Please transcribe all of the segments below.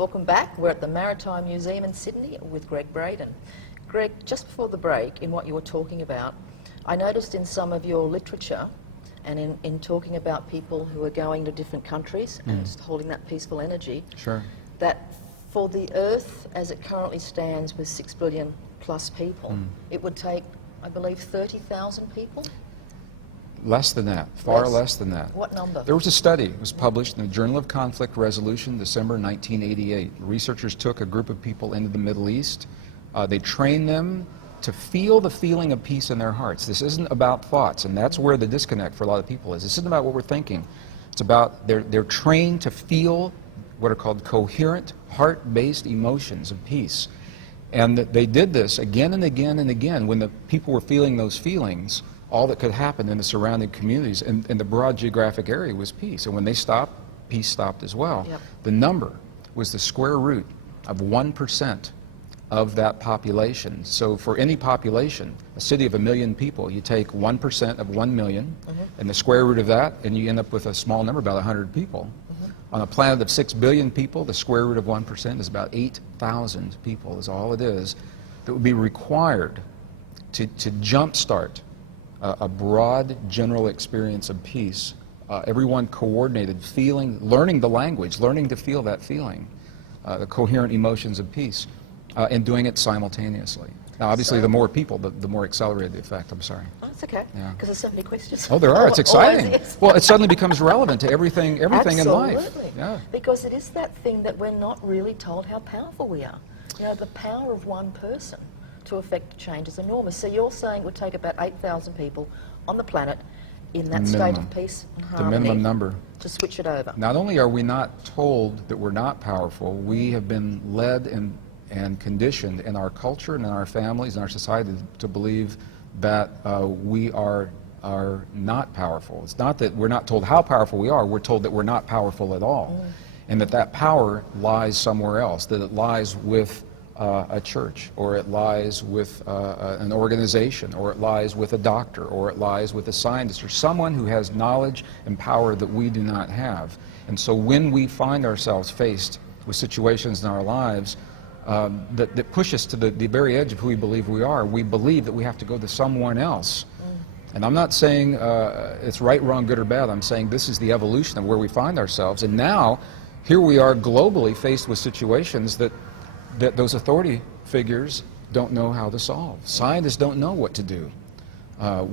Welcome back. We're at the Maritime Museum in Sydney with Gregg Braden. Greg, just before the break, in what you were talking about, I noticed in some of your literature and in talking about people who are going to different countries and holding that peaceful energy, that for the Earth as it currently stands with 6 billion plus people, it would take, I believe, 30,000 people? Less than that, far less than that. What number? There was a study, it was published in the Journal of Conflict Resolution, December 1988. Researchers took a group of people into the Middle East. They trained them to feel the feeling of peace in their hearts. This isn't about thoughts, and that's where the disconnect for a lot of people is. This isn't about what we're thinking. It's about, they're trained to feel what are called coherent, heart-based emotions of peace. And they did this again and again and again when the people were feeling those feelings. All that could happen in the surrounding communities and the broad geographic area was peace. And when they stopped, peace stopped as well. The number was the square root of 1% of that population. So for any population, a city of 1 million people, you take 1% of 1 million and the square root of that, and you end up with a small number, about 100 people. On a planet of 6 billion people, the square root of 1% is about 8,000 people, is all it is, that would be required to jumpstart a broad general experience of peace, everyone coordinated, feeling, learning the language, learning to feel that feeling, the coherent emotions of peace, and doing it simultaneously. Now obviously the more people, the more accelerated the effect. I'm sorry. Oh, it's okay, because there's so many questions. Oh, there are. It's exciting. Well, it suddenly becomes relevant to everything in life. Absolutely. Yeah. Because it is that thing that we're not really told how powerful we are. You know, the power of one person to affect change is enormous. So you're saying it would take about 8,000 people on the planet in that state of peace and harmony, the minimum number, to switch it over. Not only are we not told that we're not powerful, we have been led and conditioned in our culture and in our families and our society to believe that we are not powerful. It's not that we're not told how powerful we are, we're told that we're not powerful at all. And that power lies somewhere else, that it lies with a church, or it lies with an organization, or it lies with a doctor, or it lies with a scientist, or someone who has knowledge and power that we do not have. And so when we find ourselves faced with situations in our lives that push us to the very edge of who we believe we are, we believe that we have to go to someone else. And I'm not saying it's right, wrong, good, or bad. I'm saying this is the evolution of where we find ourselves. And now, here we are globally faced with situations that those authority figures don't know how to solve. Scientists don't know what to do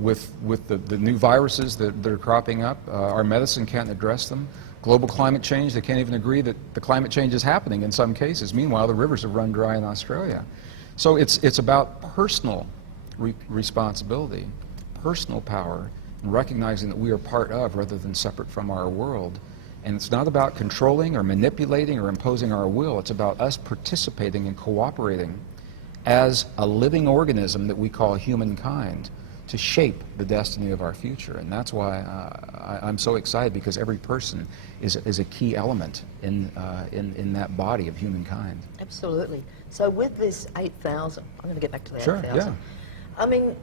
with the new viruses that are cropping up. Our medicine can't address them. Global climate change, they can't even agree that the climate change is happening in some cases. Meanwhile, the rivers have run dry in Australia. So it's about personal responsibility, personal power, and recognizing that we are part of rather than separate from our world. And it's not about controlling or manipulating or imposing our will. It's about us participating and cooperating as a living organism that we call humankind to shape the destiny of our future. And that's why I'm so excited, because every person is a key element in that body of humankind. Absolutely. So with this 8,000, I'm going to get back to the 8,000. Yeah. I mean,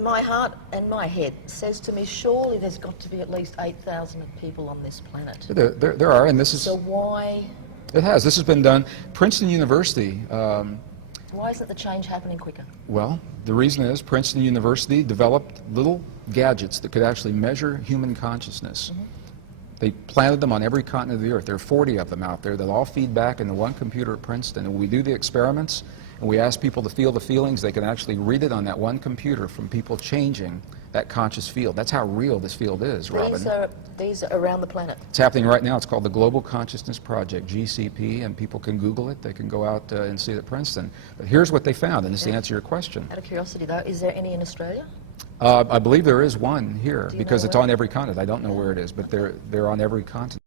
my heart and my head says to me, surely there's got to be at least 8,000 people on this planet. There are, and this is... So why... It has. This has been done. Princeton University... why isn't the change happening quicker? Well, the reason is Princeton University developed little gadgets that could actually measure human consciousness. They planted them on every continent of the earth. There are 40 of them out there that all feed back into one computer at Princeton. And when we do the experiments, and we ask people to feel the feelings, they can actually read it on that one computer from people changing that conscious field. That's how real this field is, Robyn. These are around the planet. It's happening right now. It's called the Global Consciousness Project, GCP, and people can Google it. They can go out and see it at Princeton. But here's what they found, and this is to answer your question. Out of curiosity, though, is there any in Australia? I believe there is one here, because it's on every continent. I don't know where it is, but they're on every continent.